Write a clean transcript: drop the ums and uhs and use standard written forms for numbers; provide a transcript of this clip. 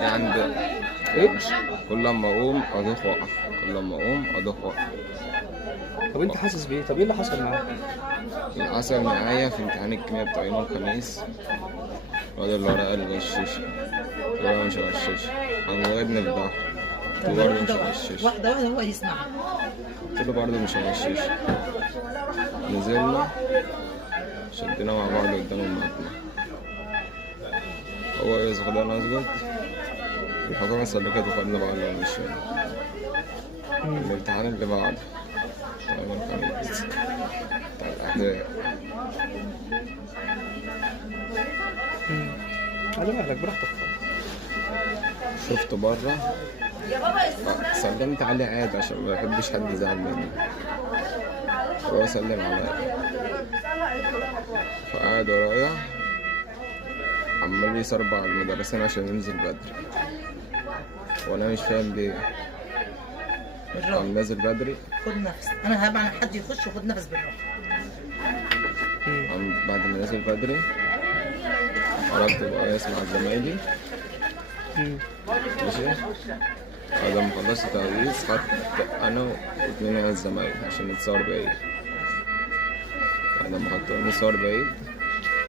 دي عند ايه؟ كل لما اقوم اضيق وقع، كل لما اقوم اضيق وقع. طب انت حاسس بايه؟ طب ايه اللي حصل معاك؟ اللي حصل معايا في امتحان الكيمياء بتاع يوم الخميس، الواد اللي ورايا قال غشاش، قلت له أنا مش غشاش، قام واخدني في ظهري، قلت طب له برضه مش واحدة غشاش، واحدة واحدة هو يسمع. قلت له برضه مش غشاش. نزلنا شدينا مع بعض قدام المبنى، هو يسقط انا اسقط، الحكومة سلكت وخدنا بعضنا ومشينا. الامتحان اللي بعده بتاع يوم الخميس بتاع الأحزاب، على مهلك براحتك خالص. شفته بره سلمت عليه عادي عشان ما بحبش حد يزعل مني، هو سلم عليا فقعد ورايا عمال يصربع على المدرسين عشان ينزل بدري، وانا مش فاهم ليه. قام بالراحة، نازل بدري، خد نفس. أنا هبقى حد يخش وخد نفس بالراحة. قام بعد ما نازل بدري خرجت بقى اسمع زمايلي ماشي. بعد ما خلصت تدريس خدت انا واتنين من زمايلي عشان نتصور بعيد. بعد ما خدت نصور بعيد